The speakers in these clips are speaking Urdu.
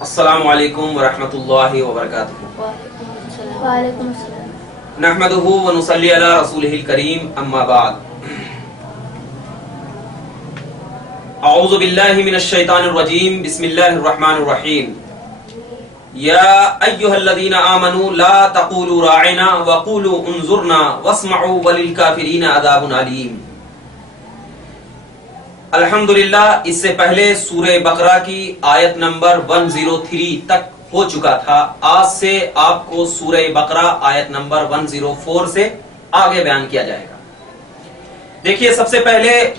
السلام علیکم ورحمۃ اللہ وبرکاتہ۔ وعلیکم السلام۔ نحمدہ ونصلی علی رسولہ الکریم، اما بعد۔ اعوذ باللہ من الشیطان الرجیم، بسم اللہ الرحمن الرحیم۔ یا ایھا الذین آمنوا لا تقولوا راعنا وقولوا انظرنا واسمعوا وللکافرین عذاب علیم۔ الحمدللہ اس سے پہلے سورہ بقرہ کی آیت نمبر 103 تک ہو چکا تھا۔ آج سے آپ کو سورہ بقرہ آیت نمبر 104 سے آگے بیان کیا جائے گا۔ دیکھیے، سب سے پہلے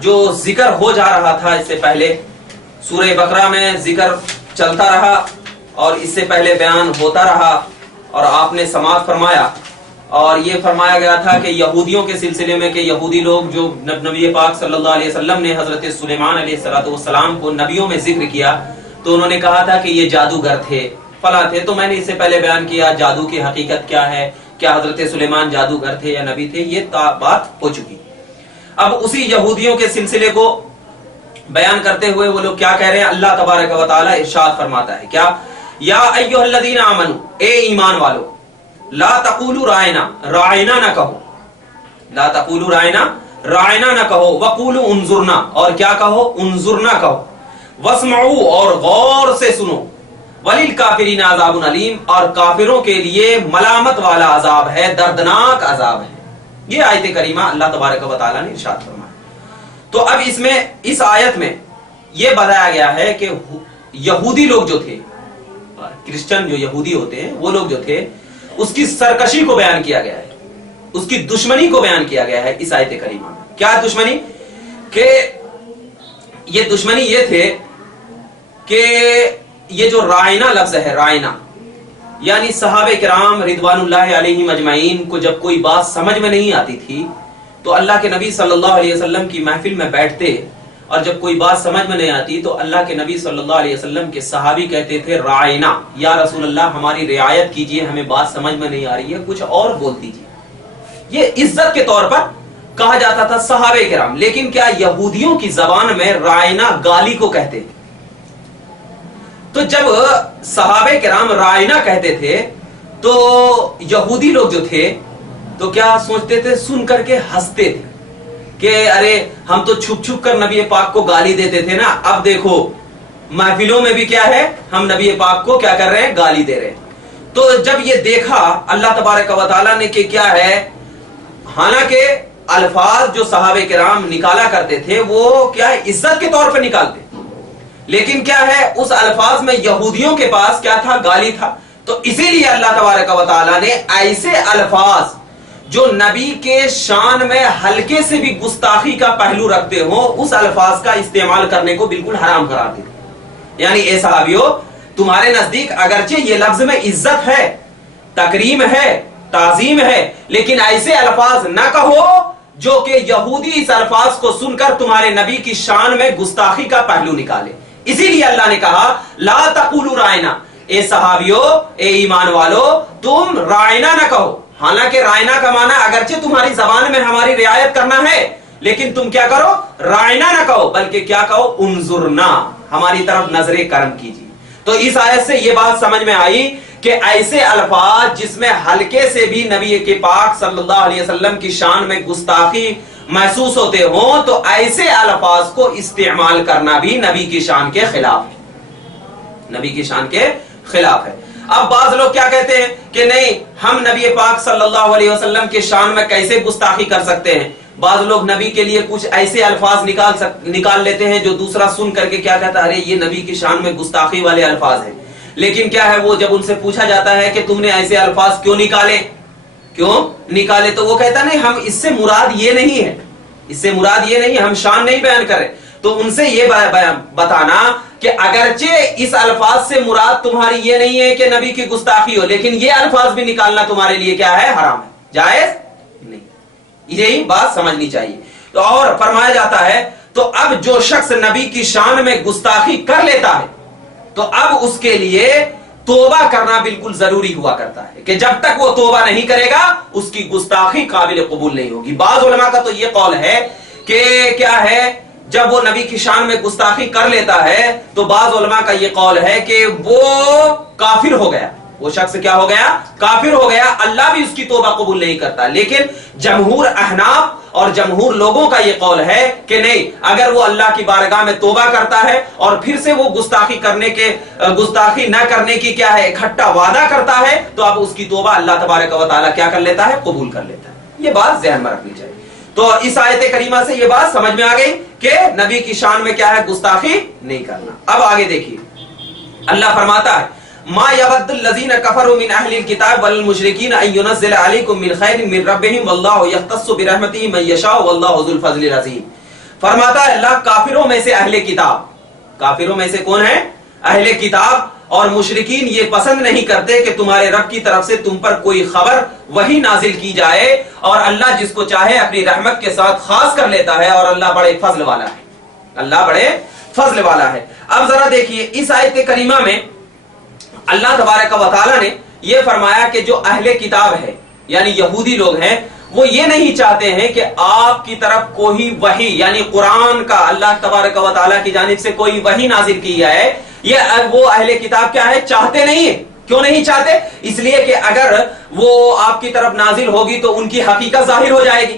جو ذکر ہو جا رہا تھا، اس سے پہلے سورہ بقرہ میں ذکر چلتا رہا اور اس سے پہلے بیان ہوتا رہا، اور آپ نے سماعت فرمایا، اور یہ فرمایا گیا تھا کہ یہودیوں کے سلسلے میں کہ یہودی لوگ جو نبی پاک صلی اللہ علیہ وسلم نے حضرت سلیمان علیہ السلام کو نبیوں میں ذکر کیا تو انہوں نے کہا تھا کہ یہ جادوگر تھے، فلاں تھے۔ تو میں نے اس سے پہلے بیان کیا جادو کی حقیقت کیا ہے، کیا حضرت سلیمان جادوگر تھے یا نبی تھے، یہ بات ہو چکی۔ اب اسی یہودیوں کے سلسلے کو بیان کرتے ہوئے وہ لوگ کیا کہہ رہے ہیں، اللہ تبارک و تعالی ارشاد فرماتا ہے کیا، یا ایھا الذین آمنوا، اے ایمان والو، لا تقولوا رائنا، رائنا نہ کہو، لا تقولوا رائنا، رائنا نہ کہو، وقولوا انظرنا، اور کیا کہو، انظرنا کہو، واسمعوا، اور غور سے سنو، وللکافرین عذاب علیم، اور کافروں کے لیے ملامت والا عذاب ہے، دردناک عذاب ہے۔ یہ آیت کریمہ اللہ تبارک و تعالی نے ارشاد فرمایا۔ تو اب اس میں، اس آیت میں یہ بتایا گیا ہے کہ یہودی لوگ جو تھے، کرسچن جو یہودی ہوتے ہیں، وہ لوگ جو تھے، اس کی سرکشی کو بیان کیا گیا ہے، اس کی دشمنی کو بیان کیا گیا ہے اس آیت کریمہ میں۔ کیا دشمنی؟ کہ یہ دشمنی یہ تھے کہ یہ جو رائنا لفظ ہے، رائنا یعنی صحابہ کرام رضوان اللہ علیہم اجمعین کو جب کوئی بات سمجھ میں نہیں آتی تھی تو اللہ کے نبی صلی اللہ علیہ وسلم کی محفل میں بیٹھتے، اور جب کوئی بات سمجھ میں نہیں آتی تو اللہ کے نبی صلی اللہ علیہ وسلم کے صحابی کہتے تھے رائنا، یا رسول اللہ ہماری رعایت کیجئے، ہمیں بات سمجھ میں نہیں آ رہی ہے، کچھ اور بول دیجئے۔ یہ عزت کے طور پر کہا جاتا تھا صحابہ کرام۔ لیکن کیا یہودیوں کی زبان میں رائنا گالی کو کہتے ہیں؟ تو جب صحابہ کرام رائنا کہتے تھے تو یہودی لوگ جو تھے تو کیا سوچتے تھے، سن کر کے ہنستے تھے کہ ارے ہم تو چھپ چھپ کر نبی پاک کو گالی دیتے تھے نا، اب دیکھو محفلوں میں بھی کیا ہے، ہم نبی پاک کو کیا کر رہے ہیں، گالی دے رہے ہیں۔ تو جب یہ دیکھا اللہ تبارک و تعالیٰ نے کہ کیا ہے، حالانکہ الفاظ جو صحابہ کرام نکالا کرتے تھے وہ کیا ہے، عزت کے طور پر نکالتے، لیکن کیا ہے، اس الفاظ میں یہودیوں کے پاس کیا تھا، گالی تھا۔ تو اسی لیے اللہ تبارک و تعالیٰ نے ایسے الفاظ جو نبی کے شان میں ہلکے سے بھی گستاخی کا پہلو رکھتے ہوں، اس الفاظ کا استعمال کرنے کو بالکل حرام قرار دیا۔ یعنی اے صحابیو، تمہارے نزدیک اگرچہ یہ لفظ میں عزت ہے، تکریم ہے، تعظیم ہے، لیکن ایسے الفاظ نہ کہو جو کہ یہودی اس الفاظ کو سن کر تمہارے نبی کی شان میں گستاخی کا پہلو نکالے۔ اسی لیے اللہ نے کہا لا تقولوا رائنا، اے صحابیو، اے ایمان والو، تم رائنا نہ کہو۔ حالانکہ رائنا کا معنی اگرچہ تمہاری زبان میں ہماری رعایت کرنا ہے، لیکن تم کیا کرو، رائنا نہ کہو، بلکہ کیا کہو، انظرنا، ہماری طرف نظر کرم کیجیے۔ تو اس آیت سے یہ بات سمجھ میں آئی کہ ایسے الفاظ جس میں ہلکے سے بھی نبی کے پاک صلی اللہ علیہ وسلم کی شان میں گستاخی محسوس ہوتے ہوں تو ایسے الفاظ کو استعمال کرنا بھی نبی کی شان کے خلاف ہے، نبی کی شان کے خلاف ہے۔ اب بعض لوگ کیا کہتے ہیں کہ نہیں، ہم نبی پاک صلی اللہ علیہ وسلم کے شان میں کیسے گستاخی کر سکتے ہیں۔ بعض لوگ نبی کے لیے کچھ ایسے الفاظ نکال لیتے ہیں جو دوسرا سن کر کے کیا کہتا ہے، ارے یہ نبی کی شان میں گستاخی والے الفاظ ہیں۔ لیکن کیا ہے، وہ جب ان سے پوچھا جاتا ہے کہ تم نے ایسے الفاظ کیوں نکالے تو وہ کہتا نہیں، ہم اس سے مراد یہ نہیں ہے، اس سے مراد یہ نہیں، ہم شان نہیں بیان کریں۔ تو ان سے یہ بتانا کہ اگرچہ اس الفاظ سے مراد تمہاری یہ نہیں ہے کہ نبی کی گستاخی ہو، لیکن یہ الفاظ بھی نکالنا تمہارے لیے کیا ہے، حرام ہے، جائز نہیں۔ یہی بات سمجھنی چاہیے۔ تو اور فرمایا جاتا ہے تو اب جو شخص نبی کی شان میں گستاخی کر لیتا ہے تو اب اس کے لیے توبہ کرنا بالکل ضروری ہوا کرتا ہے کہ جب تک وہ توبہ نہیں کرے گا اس کی گستاخی قابل قبول نہیں ہوگی۔ بعض علماء کا تو یہ قول ہے کہ کیا ہے جب وہ نبی کی شان میں گستاخی کر لیتا ہے تو بعض علماء کا یہ قول ہے کہ وہ کافر ہو گیا، وہ شخص کیا ہو گیا؟ کافر ہو گیا، اللہ بھی اس کی توبہ قبول نہیں کرتا۔ لیکن جمہور احناف اور جمہور لوگوں کا یہ قول ہے کہ نہیں، اگر وہ اللہ کی بارگاہ میں توبہ کرتا ہے اور پھر سے وہ گستاخی نہ کرنے کی کیا ہے اکٹھا وعدہ کرتا ہے تو اب اس کی توبہ اللہ تبارک و تعالیٰ کیا کر لیتا ہے؟ قبول کر لیتا ہے۔ یہ بات ذہن میں رکھنی چاہیے۔ تو اس آیت کریمہ سے یہ بات سمجھ میں آ گئی کہ نبی کی شان میں کیا ہے؟ گستاخی نہیں کرنا۔ اب آگے دیکھیے، اللہ فرماتا ہے ما یود الذین کفروا من اہل الکتاب والمشرکین ان ينزل علیکم من خیر من ربہم واللہ یختص برحمتہ من یشاء واللہ ذو الفضل العظیم۔ فرماتا ہے اللہ کافروں میں سے اہل کتاب، کافروں میں سے کون ہے؟ اہل کتاب اور مشرکین یہ پسند نہیں کرتے کہ تمہارے رب کی طرف سے تم پر کوئی خبر وہی نازل کی جائے، اور اللہ جس کو چاہے اپنی رحمت کے ساتھ خاص کر لیتا ہے، اور اللہ بڑے فضل والا ہے، اللہ بڑے فضل والا ہے۔ اب ذرا دیکھیے اس آیت کریمہ میں اللہ تبارک و تعالیٰ نے یہ فرمایا کہ جو اہل کتاب ہے یعنی یہودی لوگ ہیں، وہ یہ نہیں چاہتے ہیں کہ آپ کی طرف کوئی وحی یعنی قرآن کا اللہ تبارک و تعالیٰ کی جانب سے کوئی وحی نازل کی جائے۔ یہ وہ اہل کتاب کیا ہے؟ چاہتے نہیں ہیں۔ کیوں نہیں چاہتے؟ اس لیے کہ اگر وہ آپ کی طرف نازل ہوگی تو ان کی حقیقت ظاہر ہو جائے گی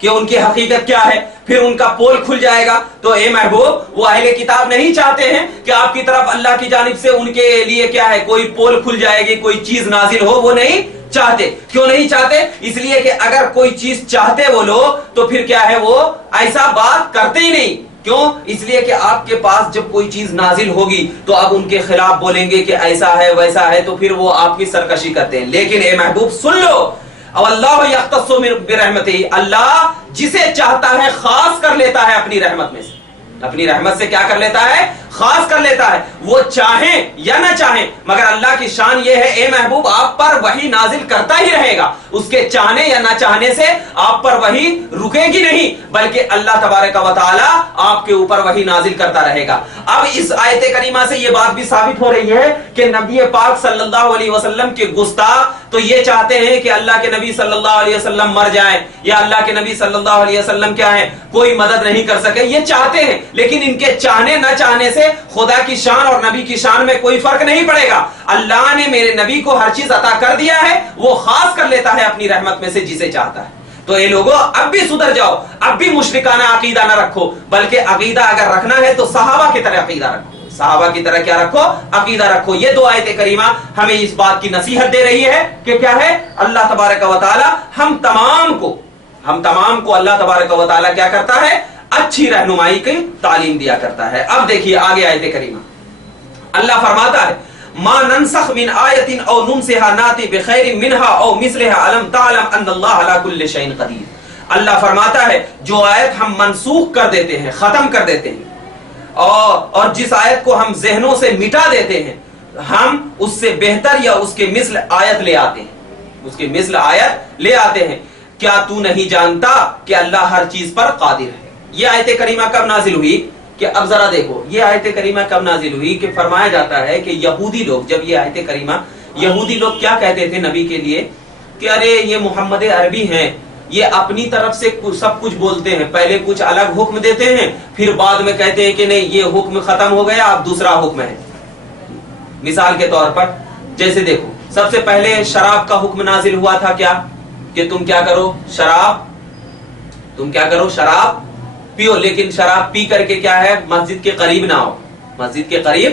کہ ان کی حقیقت کیا ہے، پھر ان کا پول کھل جائے گا۔ تو اے محبوب، وہ اہل کتاب نہیں چاہتے ہیں کہ آپ کی طرف اللہ کی جانب سے ان کے لیے کیا ہے کوئی پول کھل جائے گی، کوئی چیز نازل ہو، وہ نہیں چاہتے۔ کیوں نہیں چاہتے؟ اس لیے کہ اگر کوئی چیز چاہتے وہ لوگ تو پھر کیا ہے وہ ایسا بات کرتے ہی نہیں۔ کیوں؟ اس لیے کہ آپ کے پاس جب کوئی چیز نازل ہوگی تو اب ان کے خلاف بولیں گے کہ ایسا ہے ویسا ہے، تو پھر وہ آپ کی سرکشی کرتے ہیں۔ لیکن اے محبوب سن لو، اللہ یختص برحمتہ، اللہ جسے چاہتا ہے خاص کر لیتا ہے اپنی رحمت میں سے، اپنی رحمت سے کیا کر لیتا ہے؟ خاص کر لیتا ہے۔ وہ چاہیں یا نہ چاہیں، مگر اللہ کی شان یہ ہے اے محبوب آپ پر وحی نازل کرتا ہی رہے گا، اس کے چاہنے یا نہ چاہنے سے آپ پر وحی رکے گی نہیں، بلکہ اللہ تبارک و تعالی آپ کے اوپر وحی نازل کرتا رہے گا۔ اب اس آیت کریمہ سے یہ بات بھی ثابت ہو رہی ہے کہ نبی پاک صلی اللہ علیہ وسلم کے گستاخ تو یہ چاہتے ہیں کہ اللہ کے نبی صلی اللہ علیہ وسلم مر جائیں، یا اللہ کے نبی صلی اللہ علیہ وسلم کیا ہے کوئی مدد نہیں کر سکے، یہ چاہتے ہیں، لیکن ان کے چاہنے نہ چاہنے سے خدا کی شان اور نبی کی شان میں کوئی فرق نہیں پڑے گا۔ اللہ نے میرے نبی کو ہر چیز عطا کر دیا ہے، وہ خاص کر لیتا ہے اپنی رحمت میں سے جسے چاہتا ہے۔ تو یہ لوگوں اب بھی سدھر جاؤ، اب بھی مشرکانہ عقیدہ نہ رکھو، بلکہ عقیدہ اگر رکھنا ہے تو صحابہ کی طرح عقیدہ رکھو، صحابہ کی طرح کیا رکھو؟ عقیدہ رکھو۔ یہ دو آیت کریمہ ہمیں اس بات کی نصیحت دے رہی ہے کہ کیا ہے؟ اللہ تبارک و تعالی ہم تمام کو اللہ تبارک و تعالی کیا کرتا ہے؟ اچھی رہنمائی کی تعلیم دیا کرتا ہے۔ اب دیکھیے آگے آیت کریمہ، اللہ فرماتا ہے ما ننسخ من آیت او ننسها ناتی بخیر منها او مثلها الم تعلم ان اللہ علی کل شیء قدیر۔ اللہ فرماتا ہے جو آیت ہم منسوخ کر دیتے ہیں، ختم کر دیتے ہیں، اور جس آیت کو ہم ذہنوں سے مٹا دیتے ہیں، ہم اس سے بہتر یا اس کے مثل آیت لے آتے ہیں، اس کے مثل آیت لے آتے ہیں۔ کیا تو نہیں جانتا کہ اللہ ہر چیز پر قادر ہے؟ یہ آیت کریمہ کب نازل ہوئی؟ کہ اب ذرا دیکھو یہ آیت کریمہ کب نازل ہوئی کہ فرمایا جاتا ہے کہ یہودی لوگ، جب یہ آیت کریمہ، یہودی لوگ کیا کہتے تھے نبی کے لیے کہ ارے یہ محمد عربی ہیں، یہ اپنی طرف سے سب کچھ بولتے ہیں، پہلے کچھ الگ حکم دیتے ہیں، پھر بعد میں کہتے ہیں کہ نہیں یہ حکم ختم ہو گیا اب دوسرا حکم ہے۔ مثال کے طور پر جیسے دیکھو سب سے پہلے شراب کا حکم نازل ہوا تھا، کیا کہ تم کیا کرو؟ شراب پیو، لیکن شراب پی کر کے کیا ہے مسجد کے قریب نہ ہو، مسجد کے قریب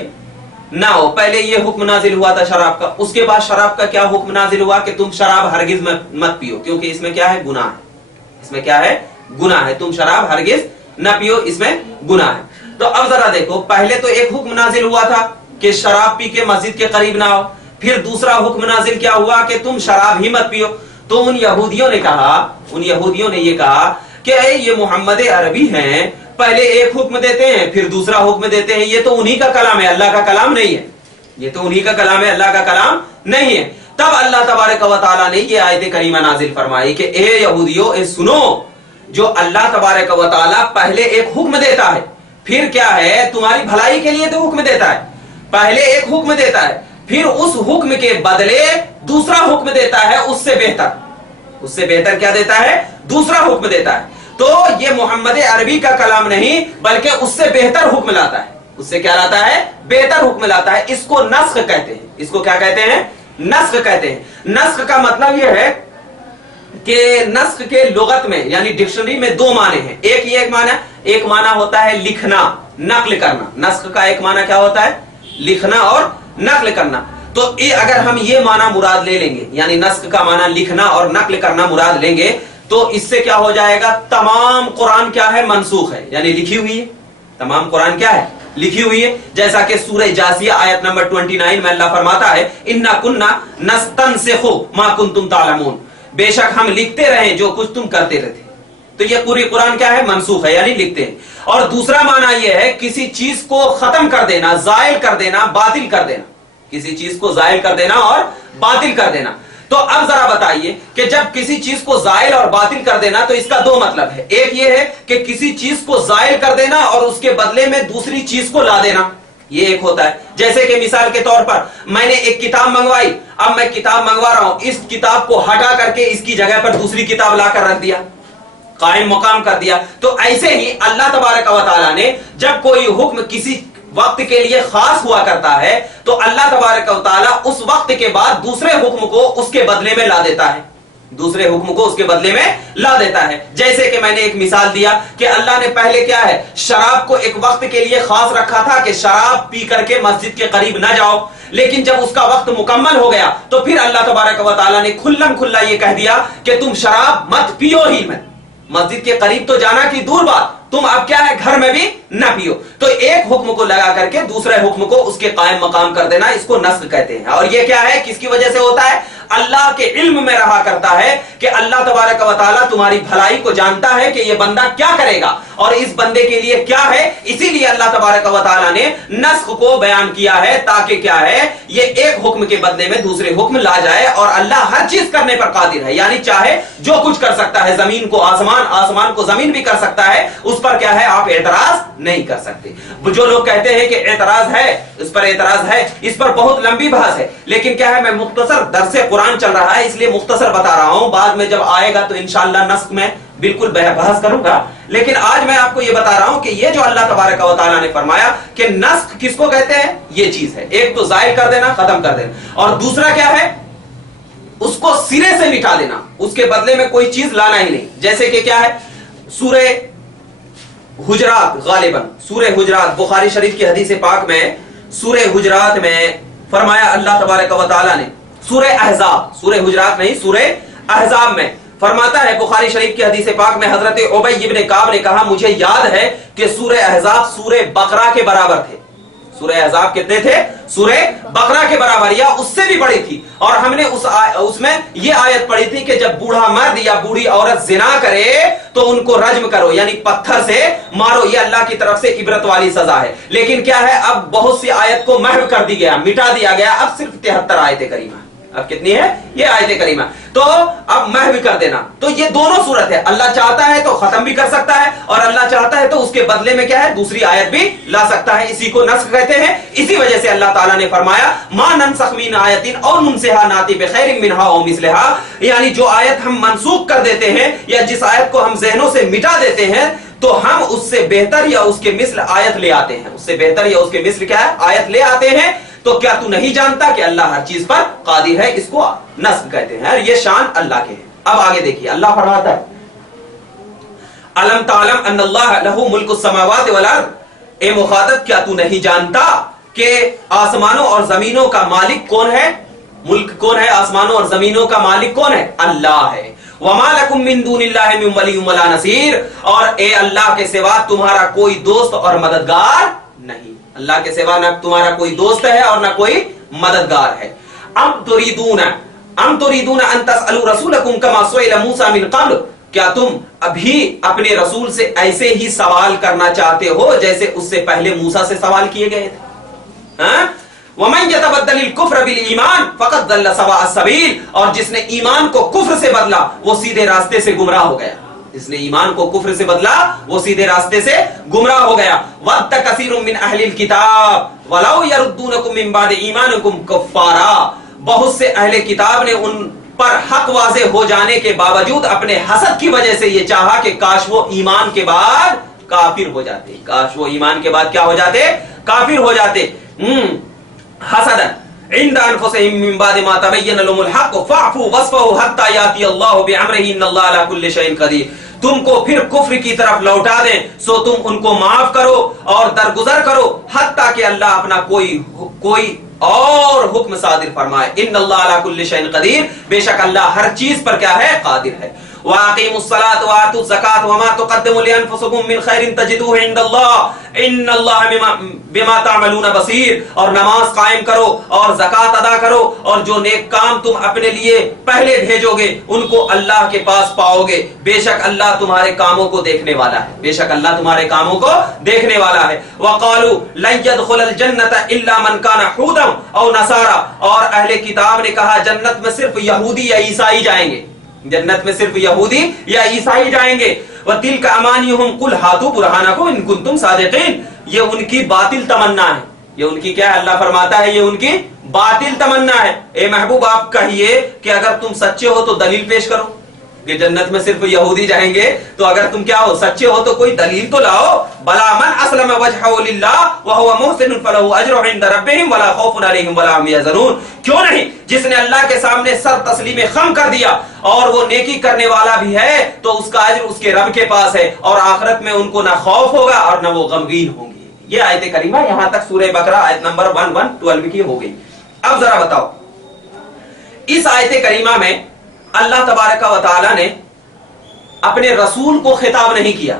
نہ ہو۔ پہلے یہ حکم نازل ہوا تھا شراب کا۔ اس کے بعد شراب کا کیا حکم نازل ہوا کہ تم شراب ہرگز مت پیو، کیونکہ اس میں کیا ہے؟ گناہ ہے، اس میں کیا ہے؟ گناہ ہے، تم شراب ہرگز نہ پیو، اس میں گناہ ہے۔ تو اب ذرا دیکھو پہلے تو ایک حکم نازل ہوا تھا کہ شراب پی کے مسجد کے قریب نہ ہو، پھر دوسرا حکم نازل کیا ہوا کہ تم شراب ہی مت پیو۔ تو ان یہودیوں نے یہ کہا کہ اے یہ محمد عربی ہیں، پہلے ایک حکم دیتے ہیں پھر دوسرا حکم دیتے ہیں، یہ تو انہی کا کلام ہے، اللہ کا کلام نہیں ہے، یہ تو انہی کا کلام ہے، اللہ کا کلام نہیں ہے۔ تب اللہ تبارک و تعالیٰ نے یہ آیت کریمہ نازل فرمائی کہ اے یہودیو اے سنو، جو اللہ تبارک و تعالیٰ پہلے ایک حکم دیتا ہے، پھر کیا ہے تمہاری بھلائی کے لیے تو حکم دیتا ہے، پہلے ایک حکم دیتا ہے پھر اس حکم کے بدلے دوسرا حکم دیتا ہے، اس سے بہتر کیا دیتا ہے؟ دوسرا حکم دیتا ہے۔ تو یہ محمد عربی کا کلام نہیں بلکہ اس سے بہتر حکم لاتا ہے. اس سے کیا لاتا ہے؟ بہتر حکم لاتا ہے. اس کو نسخ کہتے ہیں. اس کو کیا کہتے ہیں؟ نسخ کہتے ہیں. نسخ کا مطلب یہ ہے کہ نسخ کے لغت میں یعنی ڈکشنری میں دو معنی ہیں. ایک معنی ہوتا ہے لکھنا، نقل کرنا. نسخ کا ایک معنی کیا ہوتا ہے؟ لکھنا اور نقل کرنا. تو اگر ہم یہ معنی مراد لے لیں گے یعنی نسخ کا معنی لکھنا اور نقل کرنا مراد لیں گے تو اس سے کیا ہو جائے گا؟ تمام قرآن کیا ہے؟ منسوخ ہے یعنی لکھی ہوئی ہے. تمام قرآن کیا ہے؟ لکھی ہوئی ہے. جیسا کہ سورہ جاسیہ آیت نمبر 29 میں اللہ فرماتا ہے اِنَّا كُنَّا نَسْتَنسِخُ مَا كُنْتُمْ تَعْلَمُونَ، بے شک ہم لکھتے رہیں جو کچھ تم کرتے رہتے. تو یہ پوری قرآن کیا ہے؟ منسوخ ہے یعنی لکھتے ہیں. اور دوسرا معنی یہ ہے کسی چیز کو ختم کر دینا، زائل کر دینا، باطل کر دینا. کسی چیز کو زائل کر دینا اور باطل کر دینا. تو اب ذرا بتائیے کہ جب کسی چیز کو زائل اور باطل کر دینا تو اس کا دو مطلب ہے. ایک یہ ہے کہ کسی چیز کو زائل کر دینا اور اس کے بدلے میں دوسری چیز کو لا دینا، یہ ایک ہوتا ہے. جیسے کہ مثال کے طور پر میں نے ایک کتاب منگوائی، اب میں کتاب منگوا رہا ہوں، اس کتاب کو ہٹا کر کے اس کی جگہ پر دوسری کتاب لا کر رکھ دیا، قائم مقام کر دیا. تو ایسے ہی اللہ تبارک و تعالی نے جب کوئی حکم کسی وقت کے لیے خاص ہوا کرتا ہے تو اللہ تبارک و تعالی اس وقت کے بعد دوسرے حکم کو اس کے بدلے میں لا دیتا ہے. دوسرے حکم کو اس کے بدلے میں لا دیتا ہے. جیسے کہ میں نے ایک مثال دیا کہ اللہ نے پہلے کیا ہے؟ شراب کو ایک وقت کے لیے خاص رکھا تھا کہ شراب پی کر کے مسجد کے قریب نہ جاؤ، لیکن جب اس کا وقت مکمل ہو گیا تو پھر اللہ تبارک و تعالی نے کھلم کھلا یہ کہہ دیا کہ تم شراب مت پیو ہی مت، مسجد کے قریب تو جانا کی دور بات، تم اب کیا ہے گھر میں بھی نہ پیو. تو ایک حکم کو لگا کر کے دوسرے حکم کو اس کے قائم مقام کر دینا، اس کو نسخ کہتے ہیں. اور یہ کیا ہے؟ کس کی وجہ سے ہوتا ہے؟ اللہ کے علم میں رہا کرتا ہے کہ اللہ تبارک و تعالیٰ تمہاری بھلائی کو جانتا ہے کہ یہ بندہ کیا کرے گا اور اس بندے کے لیے کیا ہے. اسی لیے اللہ تبارک و تعالیٰ نے نسخ کو بیان کیا ہے تاکہ کیا ہے؟ یہ ایک حکم کے بدلے میں دوسرے حکم لا جائے. اور اللہ ہر چیز کرنے پر قادر ہے یعنی چاہے جو کچھ کر سکتا ہے، زمین کو آسمان، آسمان کو زمین بھی کر سکتا ہے. اس پر کیا ہے؟ آپ اعتراض نہیں کر سکتے. جو لوگ کہتے ہیں کہ اعتراض ہے، اس پر اعتراض ہے، اس پر بہت لمبی بحث ہے، لیکن کیا ہے میں مختصر درس قرآن چل رہا ہے اس لیے مختصر بتا رہا ہوں. بعد میں جب آئے گا تو انشاءاللہ نسخ میں بالکل بحث کروں گا. لیکن آج میں آپ کو یہ بتا رہا ہوں کہ یہ جو اللہ تبارک و تعالیٰ نے فرمایا کہ نسخ کس کو کہتے ہیں؟ یہ چیز ہے. ایک تو زائل کر دینا، ختم کر دینا، اور دوسرا کیا ہے؟ اس کو سرے سے مٹا دینا، اس کے بدلے میں کوئی چیز لانا ہی نہیں. جیسے کہ کیا ہے؟ سورہ حجرات، غالباً سورہ حجرات، بخاری شریف کی حدیث پاک میں سورہ حجرات میں فرمایا اللہ تبارک و تعالیٰ نے، سورہ احزاب، سورہ حجرات نہیں سورہ احزاب میں فرماتا ہے بخاری شریف کی حدیث پاک میں، حضرت ابی ابن کعب نے کہا مجھے یاد ہے کہ سورہ احزاب سورہ بقرہ کے برابر تھے. سورہ احزاب کتنے تھے؟ سورہ بقرہ کے برابر یا اس سے بھی بڑی تھی. اور ہم نے اس میں یہ آیت پڑھی تھی کہ جب بوڑھا مرد یا بوڑھی عورت زنا کرے تو ان کو رجم کرو یعنی پتھر سے مارو، یہ اللہ کی طرف سے عبرت والی سزا ہے. لیکن کیا ہے؟ اب بہت سی آیت کو محو کر دی گیا، مٹا دیا گیا. اب صرف 73 آیت کریمہ. اب کتنی ہے یہ آیت کریمہ؟ تو اب محو کر دینا. تو یہ دونوں صورت ہے، اللہ چاہتا ہے تو ختم بھی کر سکتا ہے اور اللہ چاہتا ہے تو اس کے بدلے میں کیا ہے؟ دوسری آیت بھی لا سکتا ہے. اسی کو نسخ کہتے ہیں. اسی وجہ سے اللہ تعالیٰ نے فرمایا ما ننسخ من آیت او ننسها ناتی بخیر منها او مثلها، یعنی جو آیت ہم منسوخ کر دیتے ہیں یا جس آیت کو ہم ذہنوں سے مٹا دیتے ہیں تو ہم اس سے بہتر یا اس کے مثل آیت لے آتے ہیں. اس سے بہتر یا اس کے مثل کیا ہے؟ آیت لے آتے ہیں. تو کیا تو نہیں جانتا کہ اللہ ہر چیز پر قادر ہے؟ اس کو نسخ کہتے ہیں. یہ شان اللہ کے ہے. اب آگے دیکھیے اللہ فرماتا ہے الم تعلم ان اللہ لہ ملک السماوات والارض، اے مخاطب کیا تو نہیں جانتا کہ آسمانوں اور زمینوں کا مالک کون ہے؟ ملک کون ہے؟ آسمانوں اور زمینوں کا مالک کون ہے؟ اللہ ہے. وما لکم من دون اللہ من ولی ولا نصیر، اور اے اللہ کے سوا تمہارا کوئی دوست اور مددگار نہیں. اللہ کے سوا نہ تمہارا کوئی دوست ہے اور نہ کوئی مددگار ہے. ام تريدون ان تسألوا رسولکم کما سئل موسیٰ من قبل، کیا تم ابھی اپنے رسول سے ایسے ہی سوال کرنا چاہتے ہو جیسے اس سے پہلے موسیٰ سے سوال کیے گئے تھے؟ وَمَنْ يَتَبَدَّلِ الْكُفْرَ بِالْإِيمَانِ فَقَدْ ضَلَّ سَوَاءَ السَّبِيلِ، اور جس نے ایمان کو کفر سے بدلا وہ سیدھے راستے سے گمراہ ہو گیا. جس نے ایمان کو کفر سے بدلا وہ سیدھے راستے سے گمراہ ہو گیا. وَدَّ كَثِيرٌ مِّنْ أَهْلِ الْكِتَابِ وَلَوْ يَرُدُّونَكُمْ مِّن بَعْدِ إِيمَانِكُمْ كُفَّارًا، بہت سے اہل کتاب نے ان پر حق واضح ہو جانے کے باوجود اپنے حسد کی وجہ سے یہ چاہا کہ کاش وہ ایمان کے بعد کافر ہو جاتے، کاش وہ ایمان کے بعد کیا ہو جاتے؟ کافر ہو جاتے۔ حسدا عند انفسهم من بعد ما تبين لهم الحق فاعفوا واصفحوا حتى ياتي الله بامره ان الله على كل شيء قدير۔ تم کو پھر کفر کی طرف لوٹا دیں سو تم ان کو معاف کرو اور درگزر کرو حتیٰ کہ اللہ اپنا کوئی اور حکم صادر فرمائے۔ ان اللہ علی کل شیء قدیر، بے شک اللہ ہر چیز پر کیا ہے؟ قادر ہے۔ وَأَقِيمُوا الصَّلَاةَ وَآتُوا الزَّكَاةَ وَمَا تُقَدِّمُوا لِأَنفُسِكُم مِّن خَيْرٍ تَجِدُوهُ عِندَ اللَّهِ إِنَّ اللَّهَ بِمَا تَعْمَلُونَ بَصِيرٌ۔ اور نماز قائم کرو اور زکات ادا کرو اور جو نیک کام تم اپنے لیے پہلے بھیجو گے ان کو اللہ کے پاس پاؤ گے، بے شک اللہ تمہارے کاموں کو دیکھنے والا ہے، بے شک اللہ تمہارے کاموں کو دیکھنے والا ہے۔ وَقَالُوا لَن يَدْخُلَ الْجَنَّةَ إِلَّا مَن كَانَ هُودًا أَوْ نَصَارَىٰ، اور اہل کتاب نے کہا جنت میں صرف یہودی یا عیسائی جائیں گے، جنت میں صرف یہودی یا عیسائی جائیں گے۔ وَتِلْكَ أَمَانِيُّهُمْ قُلْ هَاتُوا بُرْهَانَكُمْ إِن كُنتُمْ صَادِقِينَ، یہ ان کی باطل تمنا ہے، یہ ان کی کیا ہے؟ اللہ فرماتا ہے یہ ان کی باطل تمنا ہے۔ اے محبوب آپ کہیے کہ اگر تم سچے ہو تو دلیل پیش کرو کہ جنت میں صرف یہودی جائیں گے، تو اگر تم کیا ہو؟ سچے ہو تو کوئی دلیل تو لاؤ۔ بلا من اسلم وجهه لله وهو محسن فله اجر عند ربهم ولا خوف عليهم ولا هم يحزنون، کیوں نہیں؟ جس نے اللہ کے سامنے سر تسلیم خم کر دیا اور وہ نیکی کرنے والا بھی ہے تو اس کا اجر اس کے رب کے پاس ہے، اور آخرت میں ان کو نہ خوف ہوگا اور نہ وہ غمگین ہوں گے۔ یہ آیت کریمہ یہاں تک سورہ بقرہ آیت نمبر 1112 کی ہو گئی۔ اب ذرا بتاؤ اس آیت کریمہ میں اللہ تبارک و تعالی نے اپنے رسول کو خطاب نہیں کیا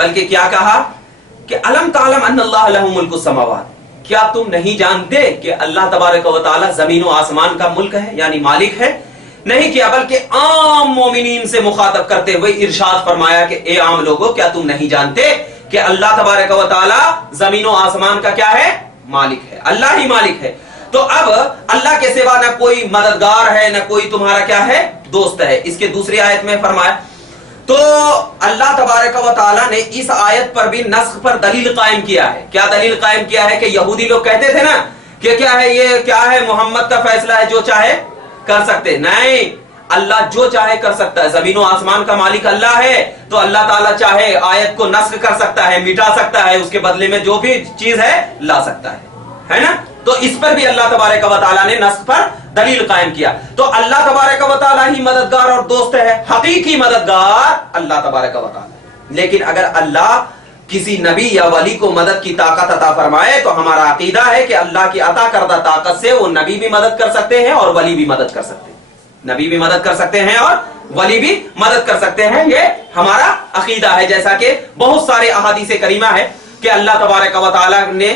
بلکہ کیا کہا کہ الم تعلم ان اللہ لہ ملک السماوات، کیا تم نہیں جانتے کہ اللہ تبارک و تعالی زمین و آسمان کا ملک ہے یعنی مالک ہے؟ نہیں کیا بلکہ عام مومنین سے مخاطب کرتے ہوئے ارشاد فرمایا کہ اے عام لوگوں کیا تم نہیں جانتے کہ اللہ تبارک و تعالی زمین و آسمان کا کیا ہے؟ مالک ہے، اللہ ہی مالک ہے۔ تو اب اللہ کے سوا نہ کوئی مددگار ہے نہ کوئی تمہارا کیا ہے؟ دوست ہے۔ اس کے دوسری آیت میں فرمایا تو اللہ تبارک و تعالی نے اس آیت پر بھی نسخ پر دلیل قائم کیا ہے۔ کیا دلیل قائم کیا ہے؟ کہ یہودی لوگ کہتے تھے نا کہ کیا ہے یہ کیا ہے؟ محمد کا فیصلہ ہے، جو چاہے کر سکتے۔ نہیں، اللہ جو چاہے کر سکتا ہے، زمین و آسمان کا مالک اللہ ہے، تو اللہ تعالیٰ چاہے آیت کو نسخ کر سکتا ہے، مٹا سکتا ہے، اس کے بدلے میں جو بھی چیز ہے لا سکتا ہے نا؟ تو اس پر بھی اللہ تبارک و تعالیٰ نے نسخ پر دلیل قائم کیا۔ تو اللہ تبارک و تعالیٰ ہی مددگار اور دوست ہے، حقیقی مددگار اللہ تبارک و تعالیٰ۔ لیکن اگر اللہ کسی نبی یا ولی کو مدد کی طاقت عطا فرمائے تو ہمارا عقیدہ ہے کہ اللہ کی عطا کردہ طاقت سے وہ نبی بھی مدد کر سکتے ہیں اور ولی بھی مدد کر سکتے ہیں، نبی بھی مدد کر سکتے ہیں اور ولی بھی مدد کر سکتے ہیں۔ یہ ہمارا عقیدہ ہے، جیسا کہ بہت سارے احادیث کریمہ ہے کہ اللہ تبارک و تعالیٰ نے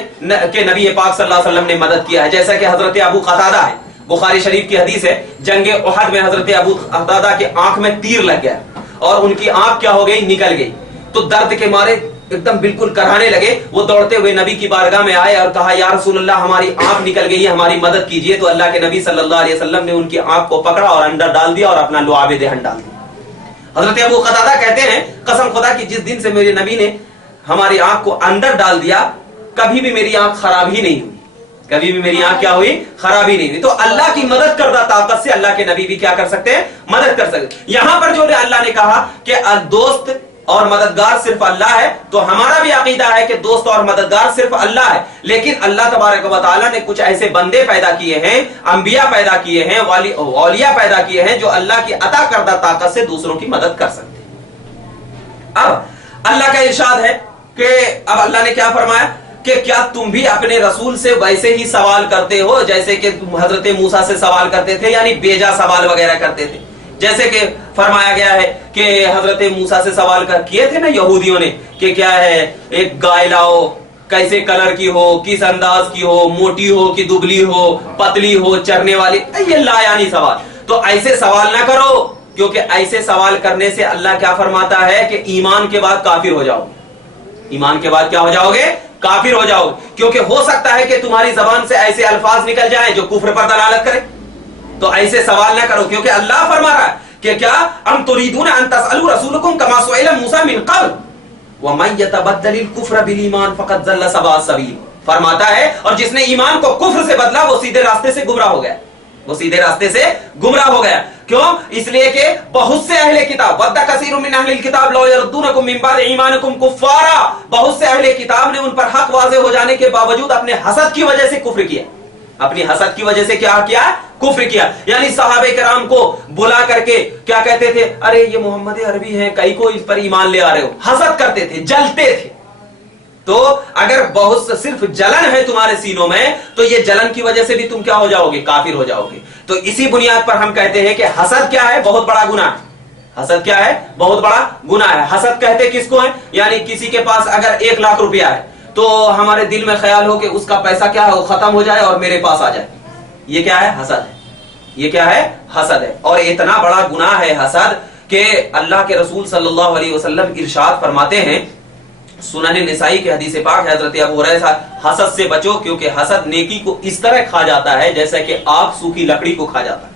کہ نبی پاک صلی اللہ علیہ وسلم نے مدد کیا ہے، جیسا کہ حضرت ابو قتادہ ہے، بخاری شریف کی حدیث ہے، جنگ احد میں حضرت ابو قتادہ کے آنکھ میں تیر لگ گیا اور ان کی آنکھ کیا ہو گئی؟ نکل گئی، تو درد کے مارے ایک دم بالکل کرانے لگے۔ وہ دوڑتے ہوئے نبی کی بارگاہ میں آئے اور کہا یا رسول اللہ ہماری آنکھ نکل گئی ہے، ہماری مدد کیجئے۔ تو اللہ کے نبی صلی اللہ علیہ وسلم نے ان کی آنکھ کو پکڑا اور اندر ڈال دیا اور اپنا لعاب دہن ڈال دیا۔ حضرت ابو قتادہ کہتے ہیں قسم خدا کی جس دن سے میرے نبی نے ہماری آنکھ کو اندر ڈال دیا کبھی بھی میری آنکھ خراب ہی نہیں ہوئی، کبھی بھی میری آنکھ کیا ہوئی؟ خراب ہی نہیں ہوئی۔ تو اللہ کی مدد کردہ طاقت سے اللہ کے نبی بھی کیا کر سکتے ہیں؟ مدد کر سکتے۔ یہاں پر جو اللہ نے کہا کہ دوست اور مددگار صرف اللہ ہے، تو ہمارا بھی عقیدہ ہے کہ دوست اور مددگار صرف اللہ ہے، لیکن اللہ تبارک و تعالیٰ نے کچھ ایسے بندے پیدا کیے ہیں، انبیاء پیدا کیے ہیں، اولیاء پیدا کیے ہیں جو اللہ کی عطا کردہ طاقت سے دوسروں کی مدد کر سکتے ہیں۔ اب اللہ کا ارشاد ہے کہ اب اللہ نے کیا فرمایا کہ کیا تم بھی اپنے رسول سے ویسے ہی سوال کرتے ہو جیسے کہ حضرت موسیٰ سے سوال کرتے تھے، یعنی بیجا سوال وغیرہ کرتے تھے؟ جیسے کہ فرمایا گیا ہے کہ حضرت موسیٰ سے سوال کیے تھے نا یہودیوں نے کہ کیا ہے ایک گائے لاؤ، کیسے کلر کی ہو، کس انداز کی ہو، موٹی ہو کہ دبلی ہو، پتلی ہو، چرنے والی، یہ لا یعنی سوال۔ تو ایسے سوال نہ کرو، کیونکہ ایسے سوال کرنے سے اللہ کیا فرماتا ہے کہ ایمان کے بعد کافر ہو جاؤ، ایمان کے بعد کیا ہو جاؤ گے؟ کافر ہو جاؤ، کیونکہ ہو سکتا ہے کہ تمہاری زبان سے ایسے الفاظ نکل جائیں جو کفر پر دلالت کرے۔ تو ایسے سوال نہ کرو، کیونکہ اللہ فرما رہا ہے کہ کیا ام تريدون ان تسالوا رسولكم كما سئل موسى من قبل ومن يتبدل الكفر بالایمان فقد ضل سواء السبيل، فرماتا ہے اور جس نے ایمان کو کفر سے بدلا وہ سیدھے راستے سے گمراہ ہو گیا، وہ سیدھے راستے سے گمراہ ہو گیا۔ کیوں؟ اس لیے کہ بہت سے اہل کتاب ود کثیر من اہل الکتاب لو یردونکم من بعد ایمانکم کفارا، بہت سے اہل کتاب نے ان پر حق واضح ہو جانے کے باوجود اپنے حسد کی وجہ سے کفر کیا، اپنی حسد کی وجہ سے کیا کیا؟ کفر کیا۔ یعنی صحابہ کرام کو بلا کر کے کیا کہتے تھے؟ ارے یہ محمد عربی ہیں، کئی کو اس پر ایمان لے آ رہے ہو، حسد کرتے تھے، جلتے تھے۔ تو اگر بہت صرف جلن ہے تمہارے سینوں میں تو یہ جلن کی وجہ سے بھی تم کیا ہو جاؤ گے؟ کافر ہو جاؤ گے۔ تو اسی بنیاد پر ہم کہتے ہیں کہ حسد کیا ہے؟ بہت بڑا گناہ ہے۔ حسد کیا ہے؟ بہت بڑا گناہ ہے۔ حسد کہتے کس کو ہے؟ یعنی کسی کے پاس اگر 1 لاکھ روپیہ ہے تو ہمارے دل میں خیال ہو کہ اس کا پیسہ کیا ہے؟ ختم ہو جائے اور میرے پاس آ جائے، یہ کیا ہے؟ حسد ہے۔ یہ کیا ہے؟ حسد ہے۔ اور اتنا بڑا گناہ ہے حسد کہ اللہ کے رسول صلی اللہ علیہ وسلم ارشاد فرماتے ہیں، سنن نسائی کے حدیث پاک، حضرت ابو ہریرہ، حسد سے بچو کیونکہ حسد نیکی کو اس طرح کھا جاتا ہے جیسا کہ آگ سوکھی لکڑی کو کھا جاتا ہے،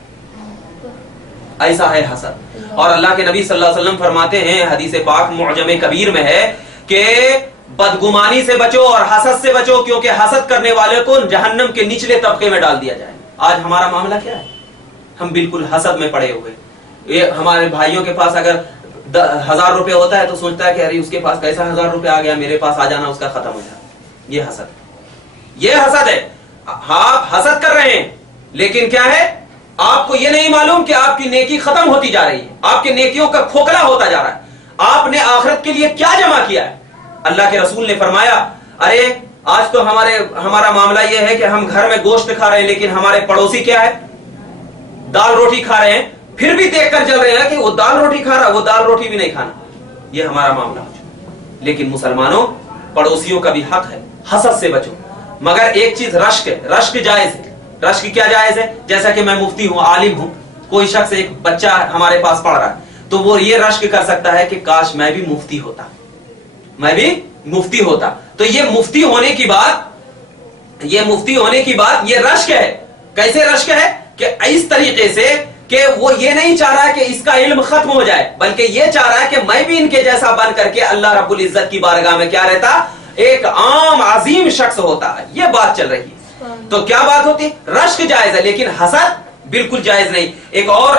ایسا ہے حسد۔ اور اللہ کے نبی صلی اللہ علیہ وسلم فرماتے ہیں، حدیث پاک معجم کبیر میں ہے کہ بدگمانی سے بچو اور حسد سے بچو کیونکہ حسد کرنے والے کو جہنم کے نچلے طبقے میں ڈال دیا جائے۔ آج ہمارا معاملہ کیا ہے؟ ہم بالکل حسد میں پڑے ہوئے۔ یہ ہمارے بھائیوں کے پاس اگر 1000 روپے ہوتا ہے تو سوچتا ہے کہ ارے اس کے پاس کیسا 1000 روپے آ گیا، میرے پاس آ جانا اس کا ختم ہو جائے۔ یہ حسد، یہ حسد ہے۔ آپ حسد کر رہے ہیں لیکن کیا ہے؟ آپ کو یہ نہیں معلوم کہ آپ کی نیکی ختم ہوتی جا رہی ہے، آپ کی نیکیوں کا کھوکھلا ہوتا جا رہا ہے۔ آپ نے آخرت کے لیے کیا جمع کیا ہے؟ اللہ کے رسول نے فرمایا، ارے آج تو ہمارا معاملہ یہ ہے کہ ہم گھر میں گوشت کھا رہے ہیں لیکن ہمارے پڑوسی کیا ہے؟ دال روٹی کھا رہے ہیں، پھر بھی دیکھ کر چل رہے ہیں کہ وہ دال روٹی کھا رہا، وہ دال روٹی بھی نہیں کھانا۔ یہ ہمارا معاملہ ہو چکا۔ لیکن مسلمانوں، پڑوسیوں کا بھی حق ہے، حسد سے بچو۔ مگر ایک چیز رشک ہے، رشک جائز ہے۔ رشک کیا جائز ہے؟ جیسا کہ میں مفتی ہوں، عالم ہوں، کوئی شخص ایک بچہ ہمارے پاس پڑھ رہا ہے تو وہ یہ رشک کر سکتا ہے کہ کاش میں بھی مفتی ہوتا، میں بھی مفتی ہوتا۔ تو یہ مفتی ہونے کی بات، یہ مفتی ہونے کی بات، یہ رشک ہے۔ کیسے رشک ہے؟ کہ اس طریقے سے کہ وہ یہ نہیں چاہ رہا کہ اس کا علم ختم ہو جائے، بلکہ یہ چاہ رہا ہے کہ میں بھی ان کے جیسا بن کر کے اللہ رب العزت کی بارگاہ میں کیا رہتا؟ ایک عام عظیم شخص ہوتا ہے۔ یہ بات چل رہی ہے۔ تو کیا بات ہوتی؟ رشک جائز ہے لیکن حسد بالکل جائز نہیں۔ ایک اور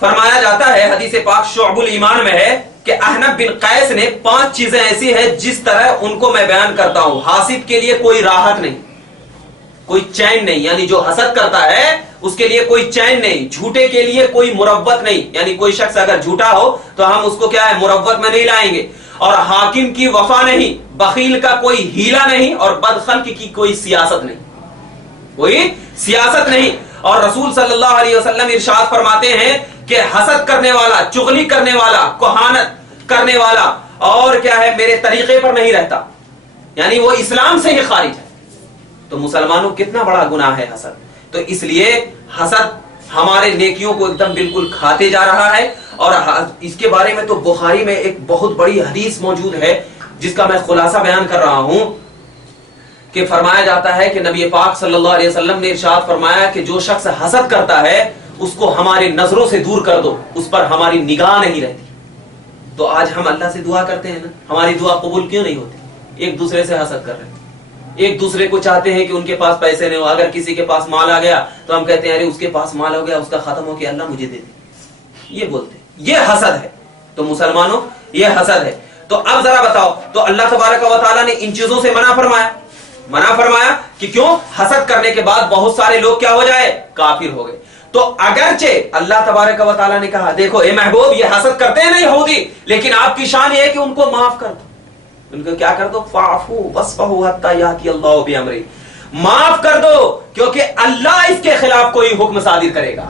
فرمایا جاتا ہے، حدیث پاک شعب الایمان میں ہے کہ احنف بن قیس نے 5 چیزیں ایسی ہیں جس طرح ان کو میں بیان کرتا ہوں، حاسد کے لیے کوئی راحت نہیں، کوئی چین نہیں، یعنی جو حسد کرتا ہے اس کے لیے کوئی چین نہیں، جھوٹے کے لیے کوئی مروت نہیں، یعنی کوئی شخص اگر جھوٹا ہو تو ہم اس کو کیا ہے؟ مروت میں نہیں لائیں گے۔ اور حاکم کی وفا نہیں، بخیل کا کوئی ہیلا نہیں، اور بدخلق کی کوئی سیاست نہیں، کوئی سیاست نہیں۔ اور رسول صلی اللہ علیہ وسلم ارشاد فرماتے ہیں کہ حسد کرنے والا، چغلی کرنے والا، کہانت کرنے والا اور کیا ہے؟ میرے طریقے پر نہیں رہتا، یعنی وہ اسلام سے ہی خارج ہے۔ تو مسلمانوں کتنا بڑا گناہ ہے حسد۔ تو اس لیے حسد ہمارے نیکیوں کو ایک دم بالکل کھاتے جا رہا ہے۔ اور اس کے بارے میں تو بخاری میں ایک بہت بڑی حدیث موجود ہے جس کا میں خلاصہ بیان کر رہا ہوں کہ فرمایا جاتا ہے کہ نبی پاک صلی اللہ علیہ وسلم نے ارشاد فرمایا کہ جو شخص حسد کرتا ہے اس کو ہماری نظروں سے دور کر دو، اس پر ہماری نگاہ نہیں رہتی۔ تو آج ہم اللہ سے دعا کرتے ہیں نا، ہماری دعا قبول کیوں نہیں ہوتی؟ ایک دوسرے سے حسد کر رہے ہیں، ایک دوسرے کو چاہتے ہیں کہ ان کے پاس پیسے نہیں ہو۔ اگر کسی کے پاس مال آ گیا تو ہم کہتے ہیں ارے اس کے پاس مال ہو گیا، اس کا ختم ہو گیا، اللہ مجھے دے دے، یہ بولتے ہیں۔ یہ حسد ہے۔ تو مسلمانوں یہ حسد ہے۔ تو اب ذرا بتاؤ، تو اللہ تبارک و تعالیٰ نے ان چیزوں سے منع فرمایا کہ کیوں؟ حسد کرنے کے بعد بہت سارے لوگ کیا ہو جائے؟ کافر ہو گئے۔ تو اگرچہ اللہ تبارک و تعالیٰ نے کہا دیکھو اے محبوب یہ حسد کرتے ہیں نا یہودی، لیکن آپ کی شان یہ ہے کہ ان کو معاف کر دو، ان کو کیا کر دو؟ فاعفو واصفحوا حتی یاتی اللہ بامرہ، معاف کر دو کیونکہ اللہ اس کے خلاف کوئی حکم صادر کرے گا۔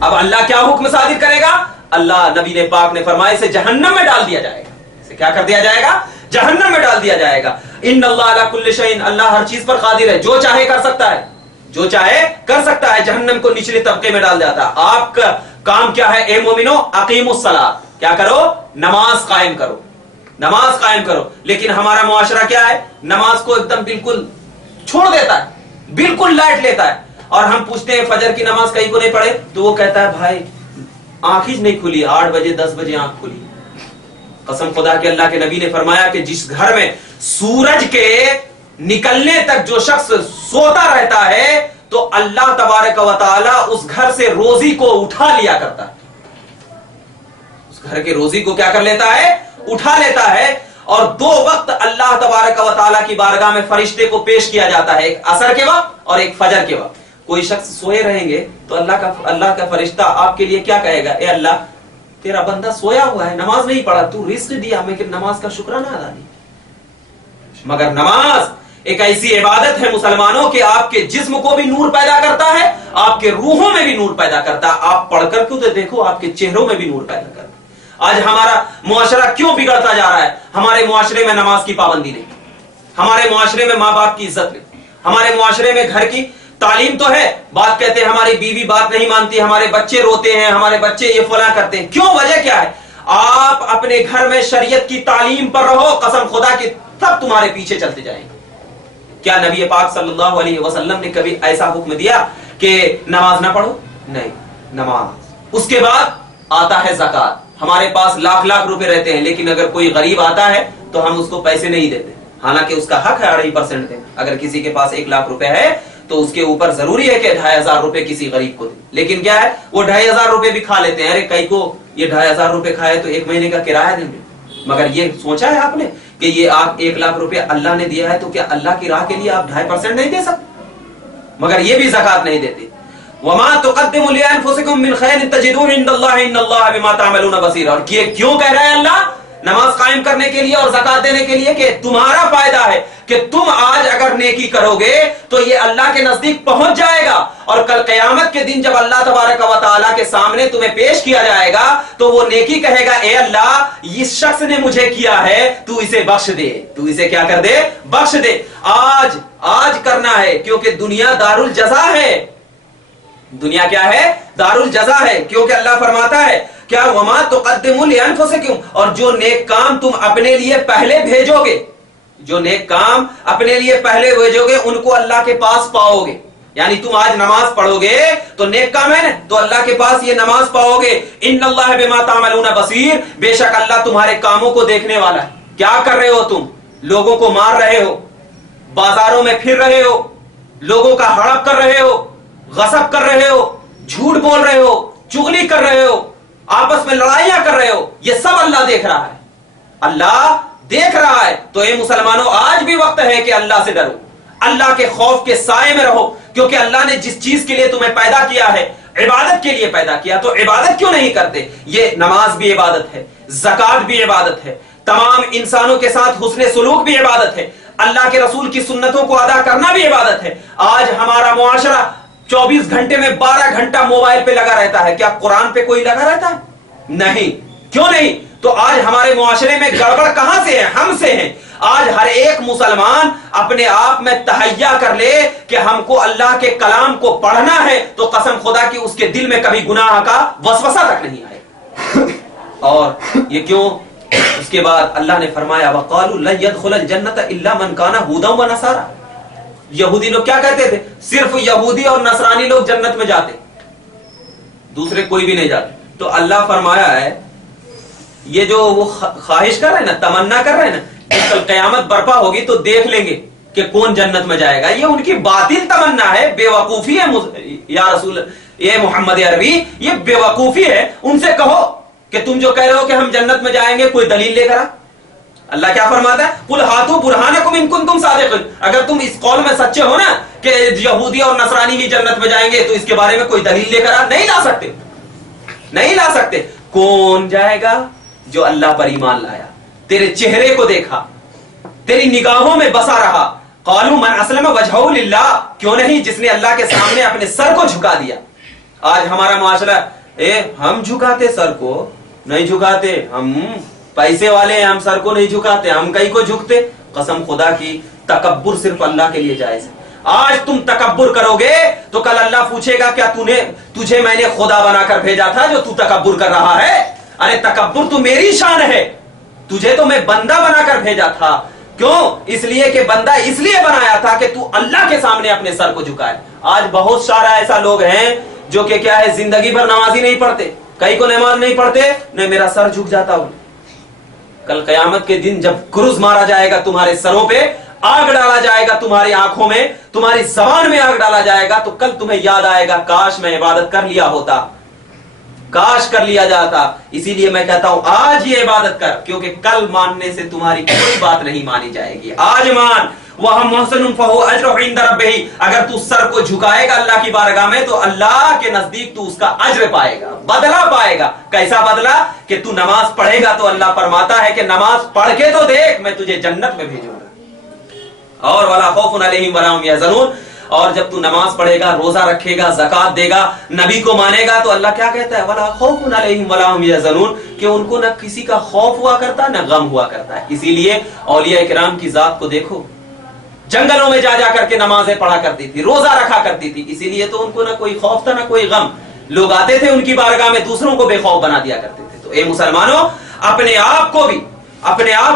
اب اللہ کیا حکم صادر کرے گا؟ اللہ نبی نے پاک نے فرمایا اسے جہنم میں ڈال دیا جائے گا۔ اسے کیا کر دیا جائے گا؟ جہنم میں ڈال دیا جائے گا۔ ان اللہ علی کل شیء، اللہ ہر چیز پر قادر ہے، جو چاہے کر سکتا ہے، جو چاہے کر سکتا ہے۔ جہنم کو نچلے طبقے میں ڈال جاتا ہے۔ آپ کا کام کیا ہے اے مومنو؟ اقیموا الصلاۃ، کیا کرو؟ نماز قائم کرو، نماز قائم کرو۔ لیکن ہمارا معاشرہ کیا ہے؟ نماز کو ایک دم بالکل چھوڑ دیتا ہے، بالکل لائٹ لیتا ہے۔ اور ہم پوچھتے ہیں فجر کی نماز کہیں کو نہیں پڑھے تو وہ کہتا ہے بھائی آنکھ ہی نہیں کھلی، 8 بجے 10 بجے آنکھ کھلی۔ قسم خدا کے اللہ کے نبی نے فرمایا کہ جس گھر میں سورج کے نکلنے تک جو شخص سوتا رہتا ہے تو اللہ تبارک و تعالی اس گھر سے روزی کو اٹھا لیا کرتا ہے، اس گھر کے روزی کو کیا کر لیتا ہے؟ اٹھا لیتا ہے. اور 2 وقت اللہ تبارک و تعالیٰ کی بارگاہ میں فرشتے کو پیش کیا جاتا ہے، ایک عصر کے وقت اور ایک فجر کے وقت. کوئی شخص سوئے رہیں گے تو اللہ کا فرشتہ آپ کے لیے کیا کہے گا؟ اے اللہ تیرا بندہ سویا ہوا ہے، نماز نہیں پڑھا، تو رزق دیا لیکن نماز کا شکرانہ ادا نہیں. مگر نماز ایک ایسی عبادت ہے مسلمانوں کہ آپ کے جسم کو بھی نور پیدا کرتا ہے، آپ کے روحوں میں بھی نور پیدا کرتا ہے. آپ پڑھ کر کیوں تو دیکھو آپ کے چہروں میں بھی نور پیدا کرتا ہے. آج ہمارا معاشرہ کیوں بگڑتا جا رہا ہے؟ ہمارے معاشرے میں نماز کی پابندی نہیں، ہمارے معاشرے میں ماں باپ کی عزت نہیں، ہمارے معاشرے میں گھر کی تعلیم تو ہے، بات کہتے ہیں ہماری بیوی بات نہیں مانتی، ہمارے بچے روتے ہیں، ہمارے بچے یہ فلاں کرتے ہیں. کیوں؟ وجہ کیا ہے؟ آپ اپنے گھر میں شریعت کی تعلیم پر رہو، قسم خدا کی تب تمہارے پیچھے چلتے جائیں گے. کیا نبی پاک صلی اللہ علیہ وسلم نے کبھی ایسا حکم دیا کہ نماز نہ پڑھو؟ نہیں، نماز. اس کے بعد آتا ہے زکات. ہمارے پاس لاکھ روپے رہتے ہیں لیکن اگر کوئی غریب آتا ہے تو ہم اس کو پیسے نہیں دیتے، حالانکہ اس کا حق ہے 2.5% دیں. اگر کسی کے پاس 1 لاکھ روپے ہے تو اس کے اوپر ضروری ہے کہ 2,500 روپے کسی غریب کو دیں. لیکن کیا ہے، وہ 2,500 روپے بھی کھا لیتے ہیں. ارے کئی کو یہ 2,500 روپے کھائے تو 1 مہینے کا کرایہ دیں گے. مگر یہ سوچا ہے آپ نے کہ یہ آپ 1 لاکھ روپے اللہ نے دیا ہے تو کیا اللہ کی راہ کے لیے آپ 2.5% نہیں دے سکتے؟ مگر یہ بھی زکات نہیں دیتے. وما تقدموا لانفسكم من خير تجدوه عند الله ان الله بما تعملون بصير. اور یہ کیوں کہہ رہا ہے اللہ نماز قائم کرنے کے لیے اور زکات دینے کے لیے؟ کہ تمہارا فائدہ ہے کہ تم آج اگر نیکی کرو گے تو یہ اللہ کے نزدیک پہنچ جائے گا، اور کل قیامت کے دن جب اللہ تبارک و تعالیٰ کے سامنے تمہیں پیش کیا جائے گا تو وہ نیکی کہے گا اے اللہ اس شخص نے مجھے کیا ہے، تو اسے بخش دے، تو اسے کیا کر دے؟ بخش دے. آج کرنا ہے کیونکہ دنیا دار الجزا ہے. دنیا کیا ہے؟ دار الجزا ہے. کیونکہ اللہ فرماتا ہے کیا وما تقدموا لانفسکم، اور جو نیک کام تم اپنے لیے پہلے بھیجو گے، جو نیک کام اپنے لیے پہلے بھیجو گے ان کو اللہ کے پاس پاؤ گے. یعنی تم آج نماز پڑھو گے تو نیک کام ہے نا، تو اللہ کے پاس یہ نماز پاؤ گے. ان اللہ بما تعملون بصیر، بے شک اللہ تمہارے کاموں کو دیکھنے والا ہے. کیا کر رہے ہو تم؟ لوگوں کو مار رہے ہو، بازاروں میں پھر رہے ہو، لوگوں کا ہڑپ کر رہے ہو، غصب کر رہے ہو، جھوٹ بول رہے ہو، چغلی کر رہے ہو، آپس میں لڑائیاں کر رہے ہو، یہ سب اللہ دیکھ رہا ہے. اللہ دیکھ رہا ہے. تو اے مسلمانوں آج بھی وقت ہے کہ اللہ سے ڈرو، اللہ کے خوف کے سائے میں رہو. کیونکہ اللہ نے جس چیز کے لیے تمہیں پیدا کیا ہے، عبادت کے لیے پیدا کیا، تو عبادت کیوں نہیں کرتے؟ یہ نماز بھی عبادت ہے، زکات بھی عبادت ہے، تمام انسانوں کے ساتھ حسن سلوک بھی عبادت ہے، اللہ کے رسول کی سنتوں کو ادا کرنا بھی عبادت ہے. آج ہمارا معاشرہ 24 گھنٹے میں 12 گھنٹہ موبائل پہ لگا رہتا ہے. کیا قرآن پہ کوئی لگا رہتا ہے؟ نہیں. کیوں نہیں؟ تو آج ہمارے معاشرے میں گڑبڑ کہاں سے ہے؟ ہم سے ہیں. آج ہر ایک مسلمان اپنے آپ میں تہیا کر لے کہ ہم کو اللہ کے کلام کو پڑھنا ہے تو قسم خدا کی اس کے دل میں کبھی گناہ کا وسوسہ تک نہیں آئے. اور یہ کیوں؟ اس کے بعد اللہ نے فرمایا وَقَالُوا لَن يَدْخُلَ الْجَنَّةَ إِلَّا مَنْ كَانَ هُودًا وَنَصَارًا. یہودی لوگ کیا کہتے تھے؟ صرف یہودی اور نصرانی لوگ جنت میں جاتے، دوسرے کوئی بھی نہیں جاتے. تو اللہ فرمایا ہے یہ جو وہ خواہش کر رہے ہیں نا، تمنا کر رہے ہیں نا، کل قیامت برپا ہوگی تو دیکھ لیں گے کہ کون جنت میں جائے گا. یہ ان کی باطل تمنا ہے، بے وقوفی ہے. یا رسول یہ محمد عربی یہ بے وقوفی ہے. ان سے کہو کہ تم جو کہہ رہے ہو کہ ہم جنت میں جائیں گے کوئی دلیل لے کر آ. اللہ کیا فرماتا ہے؟ قل ہاتوا برہانکم ان کنتم صادقین. اگر تم اس قول میں سچے ہو نا کہ یہودی اور نصرانی ہی جنت میں جائیں گے تو اس کے بارے میں کوئی دلیل لے کر آ. نہیں لا سکتے، نہیں لا سکتے. کون جائے گا؟ جو اللہ پر ایمان لایا، تیرے چہرے کو دیکھا، تیری نگاہوں میں بسا رہا. قالوا من اسلم وجهه للہ. کیوں نہیں؟ جس نے اللہ کے سامنے اپنے سر کو جھکا دیا. آج ہمارا معاشرہ ہم جھکاتے سر کو نہیں جھکاتے، ہم پیسے والے ہیں، ہم سر کو نہیں جھکاتے، ہم کئی کو جھکتے. قسم خدا کی تکبر صرف اللہ کے لیے جائز ہے. آج تم تکبر کرو گے تو کل اللہ پوچھے گا کیا تجھے میں نے خدا بنا کر بھیجا تھا جو تو تکبر کر رہا ہے؟ ارے تکبر تو میری شان ہے، تجھے تو میں بندہ بنا کر بھیجا تھا. کیوں؟ اس لیے کہ بندہ اس لیے بنایا تھا کہ تو اللہ کے سامنے اپنے سر کو جھکائے. آج بہت سارا ایسا لوگ ہیں جو کہ کیا ہے زندگی بھر نماز ہی نہیں پڑھتے، کئی کو نماز نہیں پڑھتے، نہیں میرا سر جھک جاتا ہوں. کل قیامت کے دن جب کرز مارا جائے گا تمہارے سروں پہ، آگ ڈالا جائے گا تمہاری آنکھوں میں, تمہاری زبان میں آگ ڈالا جائے گا, تو کل تمہیں یاد آئے گا کاش میں عبادت کر لیا ہوتا, کاش کر لیا جاتا. اسی لیے میں کہتا ہوں آج یہ عبادت کر, کیونکہ کل ماننے سے تمہاری کوئی بات نہیں مانی جائے گی. آج مان. وَهُوَ مُحْسِنٌ فَهُوَ أَجْرُهُ عِندَ رَبِّهِ, اگر تو سر کو جھکائے گا اللہ کی بارگاہ میں تو اللہ کے نزدیک تو اس کا اجر پائے گا, بدلہ پائے گا. کیسا بدلہ؟ کہ تو نماز پڑھے گا تو اللہ فرماتا ہے کہ نماز پڑھ کے تو دیکھ, میں تجھے جنت میں بھیجوں گا. اور وَلَا خَوْفٌ عَلَيْهِمْ وَلَا هُمْ يَحْزَنُونَ, اور جب تو نماز پڑھے گا, روزہ رکھے گا, زکات دے گا, نبی کو مانے گا, تو اللہ کیا کہتا ہے؟ وَلَا خَوْفٌ عَلَيْهِمْ وَلَا هُمْ يَحْزَنُونَ, کہ ان کو نہ کسی کا خوف ہوا کرتا نہ غم ہوا کرتا ہے. اسی لیے اولیاء کرام کی ذات کو دیکھو, جنگلوں میں جا کر کے نمازیں پڑھا کرتی تھی, روزہ رکھا کرتی تھی, اسی لیے تو ان کو نہ کوئی خوف تھا نہ کوئی غم. لوگ آتے تھے ان کی بارگاہ میں, دوسروں کو بے خوف بنا دیا کرتے تھے. تو اے مسلمانوں, اپنے آپ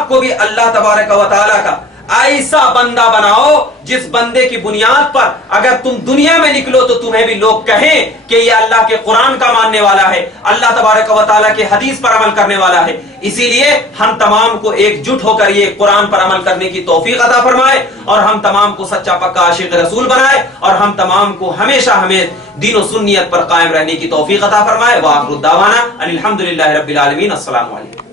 کو بھی اللہ تبارک و تعالیٰ کا ایسا بندہ بناؤ جس بندے کی بنیاد پر اگر تم دنیا میں نکلو تو تمہیں بھی لوگ کہیں کہ یہ اللہ کے قرآن کا ماننے والا ہے, اللہ تبارک و تعالیٰ کے حدیث پر عمل کرنے والا ہے. اسی لیے ہم تمام کو ایک جٹ ہو کر یہ قرآن پر عمل کرنے کی توفیق عطا فرمائے, اور ہم تمام کو سچا پکا عاشق رسول بنائے, اور ہم تمام کو ہمیشہ ہمیں دین و سنیت پر قائم رہنے کی توفیق عطا فرمائے. وآخر الدعوانا ان الحمدللہ رب العالمین. السلام علیکم.